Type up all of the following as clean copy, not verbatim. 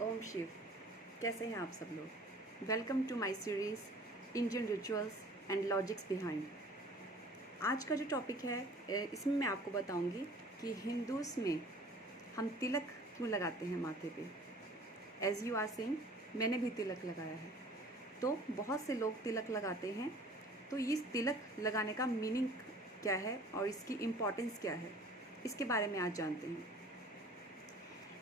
ओम शिव। कैसे हैं आप सब लोग। Welcome to my series Indian rituals and logics behind. आज का जो टॉपिक है इसमें मैं आपको बताऊंगी कि हिंदूज़ में हम तिलक क्यों लगाते हैं माथे पे। एज़ यू आर सेइंग, मैंने भी तिलक लगाया है। तो बहुत से लोग तिलक लगाते हैं। तो इस तिलक लगाने का मीनिंग क्या है और इसकी इम्पोर्टेंस क्या है, इसके बारे में आज जानते हैं।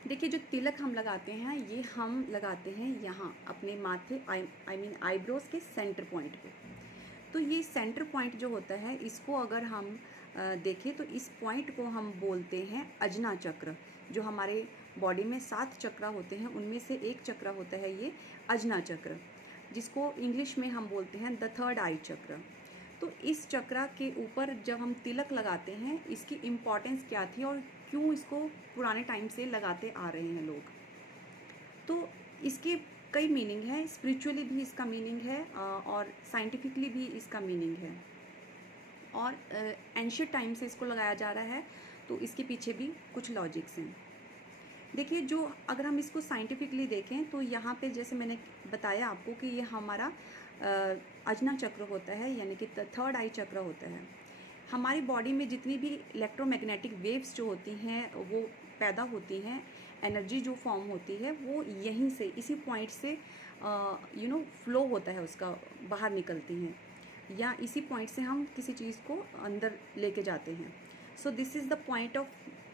देखिए, जो तिलक हम लगाते हैं ये हम लगाते हैं यहाँ अपने माथे आई मीन आईब्रोज के सेंटर पॉइंट पे। तो ये सेंटर पॉइंट जो होता है इसको अगर हम देखें तो इस पॉइंट को हम बोलते हैं अजना चक्र। जो हमारे बॉडी में 7 चक्र होते हैं उनमें से एक चक्र होता है ये अजना चक्र, जिसको इंग्लिश में हम बोलते हैं द थर्ड आई चक्र। तो इस चक्र के ऊपर जब हम तिलक लगाते हैं इसकी इम्पॉर्टेंस क्या थी और क्यों इसको पुराने टाइम से लगाते आ रहे हैं लोग। तो इसके कई मीनिंग है, स्पिरिचुअली भी इसका मीनिंग है और साइंटिफिकली भी इसका मीनिंग है। और एंशियंट टाइम से इसको लगाया जा रहा है, तो इसके पीछे भी कुछ लॉजिक्स हैं। देखिए, जो अगर हम इसको साइंटिफिकली देखें तो यहाँ पे जैसे मैंने बताया आपको कि ये हमारा अजना चक्र होता है, यानी कि थर्ड आई चक्र होता है। हमारी बॉडी में जितनी भी इलेक्ट्रोमैग्नेटिक वेव्स जो होती हैं वो पैदा होती हैं, एनर्जी जो फॉर्म होती है वो यहीं से, इसी पॉइंट से फ्लो होता है, उसका बाहर निकलती हैं, या इसी पॉइंट से हम किसी चीज़ को अंदर लेके जाते हैं। So this is the point of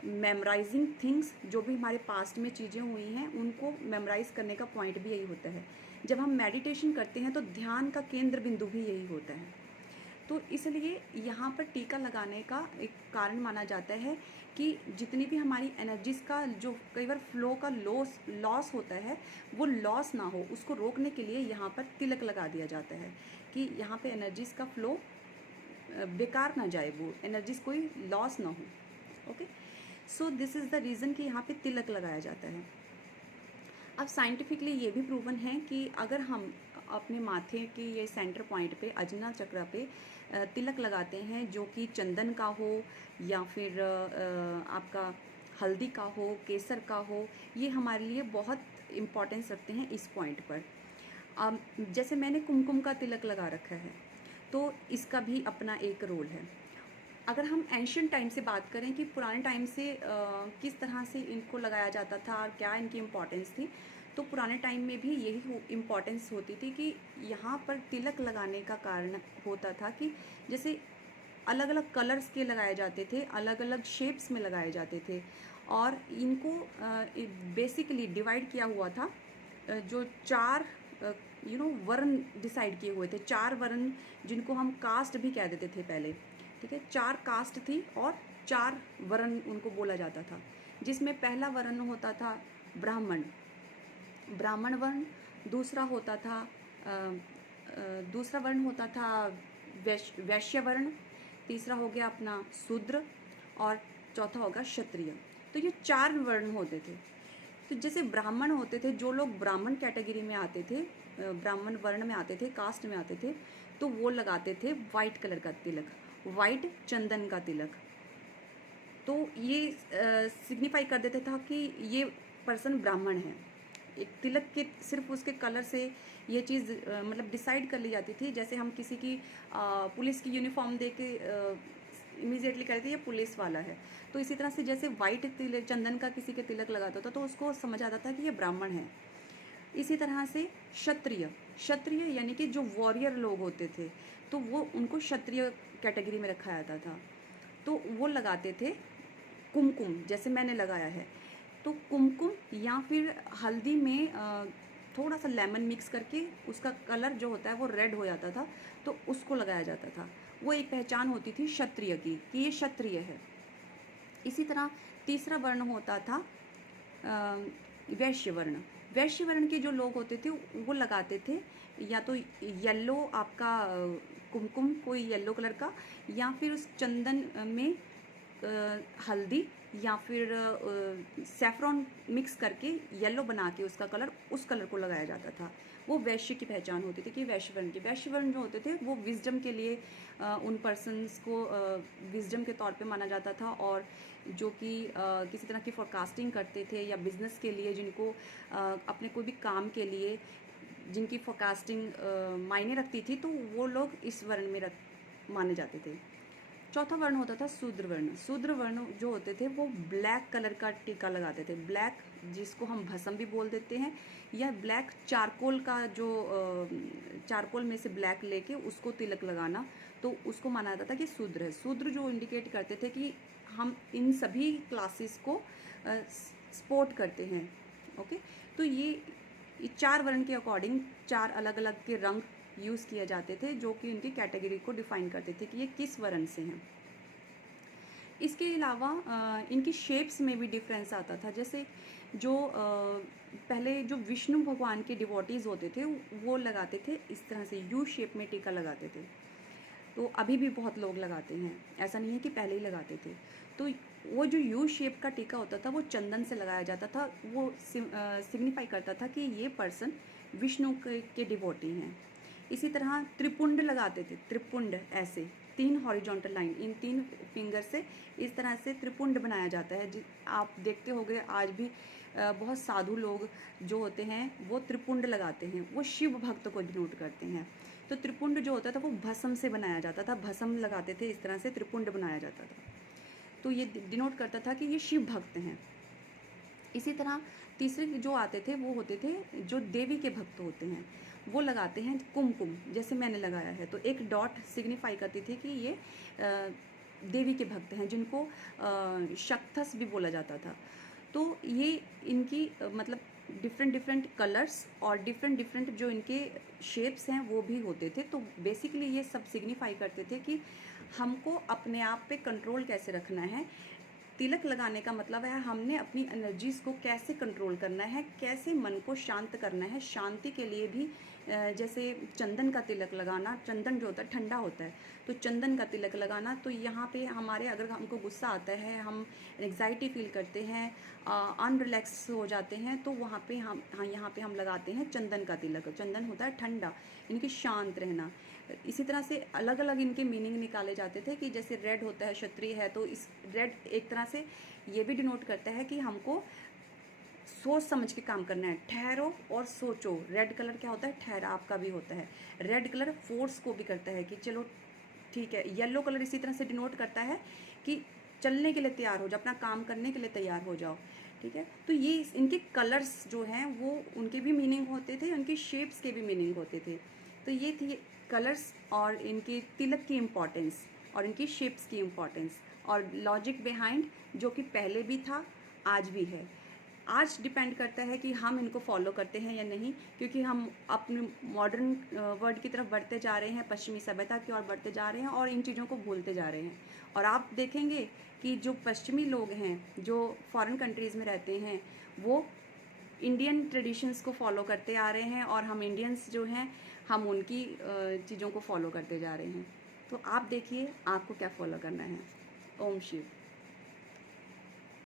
memorising things. जो भी हमारे पास्ट में चीज़ें हुई हैं उनको मेमोराइज करने का पॉइंट भी यही होता है। जब हम मेडिटेशन करते हैं तो ध्यान का केंद्र बिंदु भी यही होता है। तो इसलिए यहाँ पर टीका लगाने का एक कारण माना जाता है कि जितनी भी हमारी एनर्जीज़ का जो कई बार फ्लो का लॉस होता है वो लॉस ना हो, उसको रोकने के लिए यहाँ पर तिलक लगा दिया जाता है कि यहाँ पे एनर्जीज़ का फ्लो बेकार ना जाए, वो एनर्जीज़ कोई लॉस ना हो। Okay, so this is the reason कि यहाँ पे तिलक लगाया जाता है। अब साइंटिफिकली ये भी प्रूवन है कि अगर हम अपने माथे के ये सेंटर पॉइंट पे अजना चक्र पे तिलक लगाते हैं जो कि चंदन का हो या फिर आपका हल्दी का हो, केसर का हो, ये हमारे लिए बहुत इम्पोर्टेंस रखते हैं इस पॉइंट पर। जैसे मैंने कुमकुम का तिलक लगा रखा है तो इसका भी अपना एक रोल है। अगर हम एंशियंट टाइम से बात करें कि पुराने टाइम से किस तरह से इनको लगाया जाता था और क्या इनकी इम्पोर्टेंस थी, तो पुराने टाइम में भी यही इम्पोर्टेंस होती थी कि यहाँ पर तिलक लगाने का कारण होता था कि जैसे अलग अलग कलर्स के लगाए जाते थे, अलग अलग शेप्स में लगाए जाते थे, और इनको बेसिकली डिवाइड किया हुआ था। जो 4 वर्ण डिसाइड किए हुए थे, 4 वर्ण जिनको हम कास्ट भी कह देते थे पहले। ठीक है, 4 कास्ट थी और 4 वर्ण उनको बोला जाता था, जिसमें पहला वर्ण होता था ब्राह्मण वर्ण, दूसरा वर्ण होता था वैश्य वर्ण, तीसरा हो गया अपना शूद्र और चौथा होगा क्षत्रिय। तो ये 4 वर्ण होते थे। तो जैसे ब्राह्मण होते थे, जो लोग ब्राह्मण कैटेगरी में आते थे, ब्राह्मण वर्ण में आते थे, कास्ट में आते थे, तो वो लगाते थे वाइट कलर का तिलक, वाइट चंदन का तिलक। तो ये सिग्निफाई कर देते था कि ये पर्सन ब्राह्मण है। एक तिलक के सिर्फ उसके कलर से ये चीज़ मतलब डिसाइड कर ली जाती थी। जैसे हम किसी की पुलिस की यूनिफॉर्म देख के इमीडिएटली कहते थे ये पुलिस वाला है, तो इसी तरह से जैसे वाइट तिलक चंदन का किसी के तिलक लगाता था तो उसको समझ आता था कि ये ब्राह्मण है। इसी तरह से क्षत्रिय यानी कि जो वॉरियर लोग होते थे तो वो उनको क्षत्रिय कैटेगरी में रखा जाता था, तो वो लगाते थे कुमकुम, जैसे मैंने लगाया है। तो कुमकुम या फिर हल्दी में थोड़ा सा लेमन मिक्स करके उसका कलर जो होता है वो रेड हो जाता था, तो उसको लगाया जाता था। वो एक पहचान होती थी क्षत्रिय की कि ये क्षत्रिय है। इसी तरह तीसरा वर्ण होता था वैश्य वर्ण के जो लोग होते थे वो लगाते थे या तो येलो आपका कुमकुम, कोई येलो कलर का, या फिर उस चंदन में हल्दी या फिर सैफरॉन मिक्स करके येलो बना के उसका कलर, उस कलर को लगाया जाता था। वो वैश्य की पहचान होती थी कि वैश्य वर्ण के, वैश्य वर्ण जो होते थे वो विजडम के लिए उन पर्सन्स को विजडम के तौर पे माना जाता था, और जो कि किसी तरह की फोरकास्टिंग करते थे या बिजनेस के लिए, जिनको अपने कोई भी काम के लिए जिनकी फोरकास्टिंग मायने रखती थी, तो वो लोग इस वर्ण में माने जाते थे। चौथा वर्ण होता था शूद्र वर्ण। शूद्र वर्ण जो होते थे वो ब्लैक कलर का टीका लगाते थे, ब्लैक, जिसको हम भस्म भी बोल देते हैं, या ब्लैक चारकोल का, जो चारकोल में से ब्लैक लेके उसको तिलक लगाना, तो उसको माना जाता था कि शूद्र है। शूद्र जो इंडिकेट करते थे कि हम इन सभी क्लासेस को सपोर्ट करते हैं। ओके, तो ये 4 वर्ण के अकॉर्डिंग 4 अलग अलग के रंग यूज़ किए जाते थे, जो कि इनकी कैटेगरी को डिफाइन करते थे कि ये किस वर्ण से हैं। इसके अलावा इनकी शेप्स में भी डिफरेंस आता था। जैसे जो पहले जो विष्णु भगवान के डिवोटीज़ होते थे वो लगाते थे इस तरह से यू शेप में टीका लगाते थे, तो अभी भी बहुत लोग लगाते हैं, ऐसा नहीं है कि पहले ही लगाते थे। तो वो जो यू शेप का टीका होता था वो चंदन से लगाया जाता था, वो सिग्निफाई करता था कि ये पर्सन विष्णु के डिवोटी हैं। इसी तरह त्रिपुंड लगाते थे, त्रिपुंड ऐसे 3 हॉरिजॉन्टल लाइन, इन 3 फिंगर से इस तरह से त्रिपुंड बनाया जाता है। आप देखते होंगे आज भी बहुत साधु लोग जो होते हैं वो त्रिपुंड लगाते हैं, वो शिव भक्त को डिनोट करते हैं। तो त्रिपुंड जो होता था वो भस्म से बनाया जाता था, भस्म लगाते थे, इस तरह से त्रिपुंड बनाया जाता था, तो ये डिनोट करता था कि ये शिव भक्त हैं। इसी तरह तीसरे जो आते थे वो होते थे जो देवी के भक्त होते हैं, वो लगाते हैं कुमकुम, जैसे मैंने लगाया है, तो एक डॉट सिग्निफाई करती थी कि ये देवी के भक्त हैं, जिनको शक्थस भी बोला जाता था। तो ये इनकी मतलब डिफरेंट कलर्स और डिफरेंट जो इनके शेप्स हैं वो भी होते थे। तो बेसिकली ये सब सिग्निफाई करते थे कि हमको अपने आप पे कंट्रोल कैसे रखना है। तिलक लगाने का मतलब है हमने अपनी एनर्जीज़ को कैसे कंट्रोल करना है, कैसे मन को शांत करना है। शांति के लिए भी जैसे चंदन का तिलक लगाना, चंदन जो होता है ठंडा होता है, तो चंदन का तिलक लगाना, तो यहाँ पे हमारे अगर हमको गुस्सा आता है, हम एंग्जाइटी फील करते हैं, अनरिलैक्स हो जाते हैं, तो वहाँ पे हम यहाँ पे हम लगाते हैं चंदन का तिलक। चंदन होता है ठंडा, इनकी शांत रहना। इसी तरह से अलग अलग इनके मीनिंग निकाले जाते थे कि जैसे रेड होता है क्षत्रिय है, तो इस रेड एक तरह से ये भी डिनोट करता है कि हमको सोच समझ के काम करना है, ठहरो और सोचो। रेड कलर क्या होता है, ठहराव का भी होता है। रेड कलर फोर्स को भी करता है कि चलो ठीक है। येलो कलर इसी तरह से डिनोट करता है कि चलने के लिए तैयार हो जाओ, अपना काम करने के लिए तैयार हो जाओ, ठीक है। तो ये इनके कलर्स जो हैं वो उनके भी मीनिंग होते थे, उनकी शेप्स के भी मीनिंग होते थे। तो ये थी कलर्स और इनके तिलक की इम्पॉर्टेंस और इनकी शेप्स की इम्पॉर्टेंस और लॉजिक बिहाइंड, जो कि पहले भी था आज भी है। आज डिपेंड करता है कि हम इनको फॉलो करते हैं या नहीं, क्योंकि हम अपने मॉडर्न वर्ल्ड की तरफ बढ़ते जा रहे हैं, पश्चिमी सभ्यता की ओर बढ़ते जा रहे हैं और इन चीज़ों को भूलते जा रहे हैं। और आप देखेंगे कि जो पश्चिमी लोग हैं, जो फॉरेन कंट्रीज़ में रहते हैं, वो इंडियन ट्रेडिशंस को फॉलो करते आ रहे हैं और हम इंडियंस जो हैं हम उनकी चीज़ों को फॉलो करते जा रहे हैं। तो आप देखिए आपको क्या फॉलो करना है। ओम शिव।